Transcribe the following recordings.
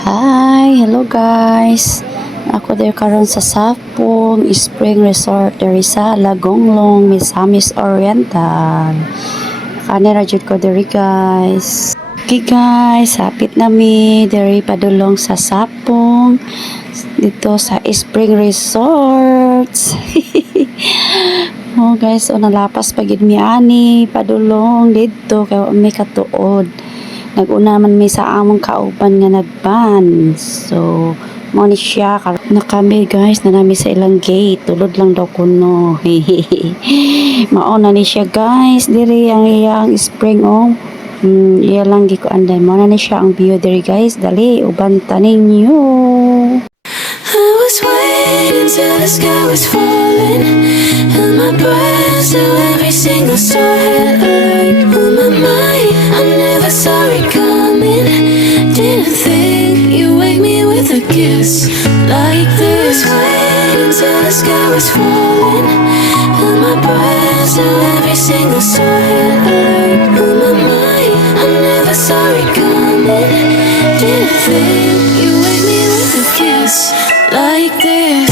Hi, hello guys. Ako there karon sa Sapong Spring Resort diri sa Lagonglong, Misamis Oriental. Kanira jud ko diri guys. Okay guys, hapit na mi diri padulong sa Sapong dito sa Spring Resorts. Oh guys, so nalapas pagid mi ani padulong dito kay may katuod. Naguna man may sa among kauban nga nagban. So mo ni siya na kami guys na nami sa ilang gate tulod lang daw kuno. Mao na ni siya guys diri ang iyang spring iya lang giko anday mo na ni siya ang view diri guys. Dali uban taning niyo. I was waiting till the sky was falling, held my breath till every single star had a light on my mind. I never saw it coming, didn't think you wake me with a kiss like this. Waiting till the sky was falling, held my breath till every single star had a light on my mind. I never saw it coming, didn't think you wake me with a kiss like this.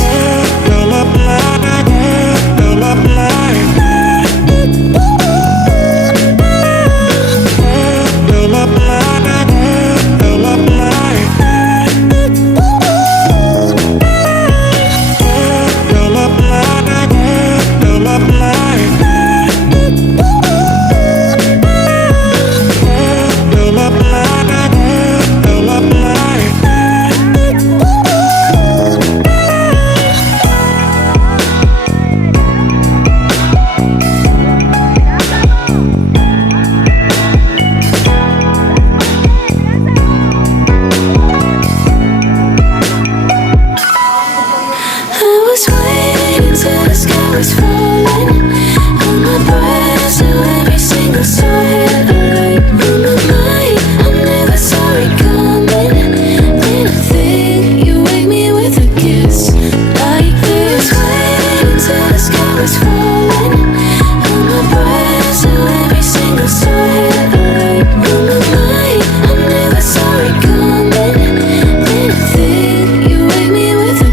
Was falling on my breath, so every single star had a light on my mind. I never saw it coming, didn't think you wake me with a kiss like this. Waiting till the sky was falling on my breath, so every single star had a light on my mind. I never saw it coming, didn't think you wake me with a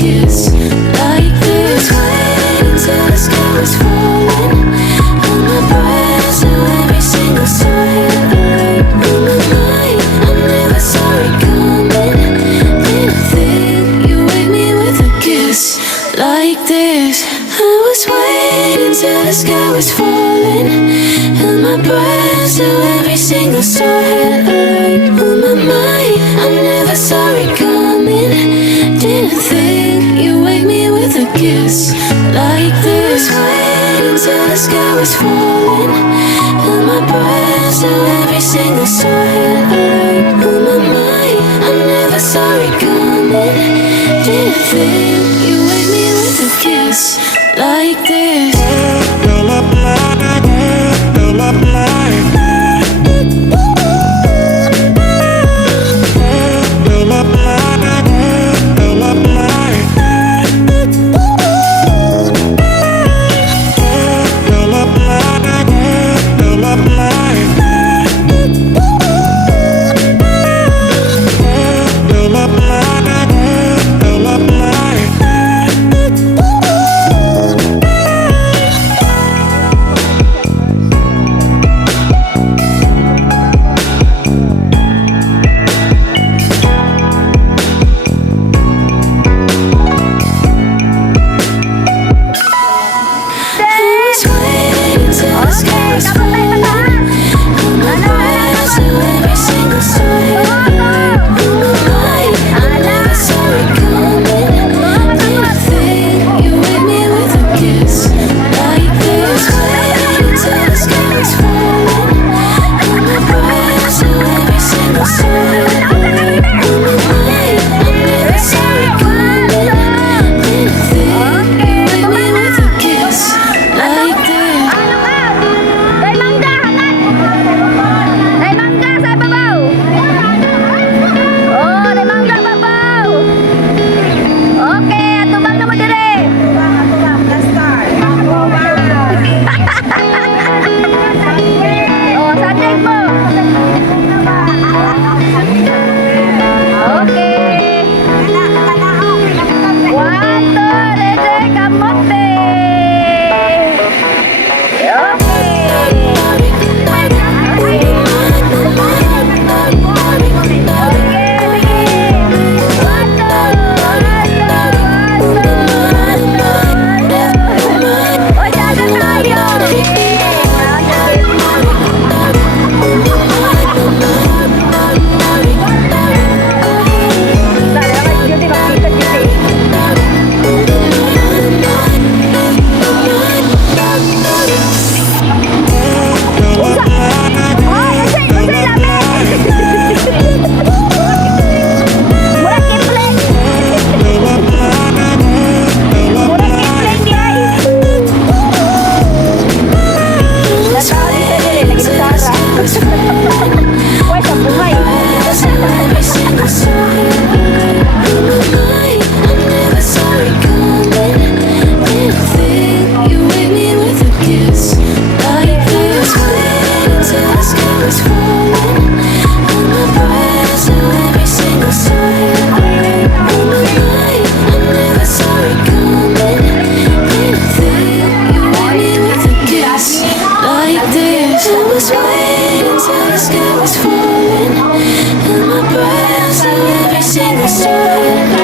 kiss like this. Like this, I was waiting till the sky was falling, held my breath till every single star had a light on my mind. I never saw it coming, didn't think you wake me with a kiss like this. Waiting till the sky was falling, held my breath till every single star had a light on my mind. I never saw it coming, didn't think you wake me with a kiss like this.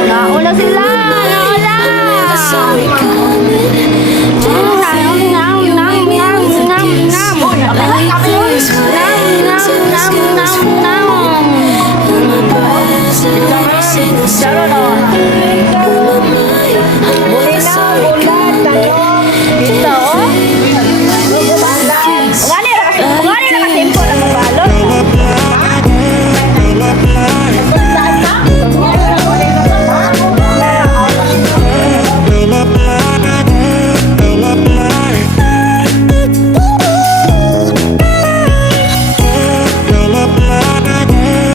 Naula sila! Naula! Nam nam nam nam nam nam nam.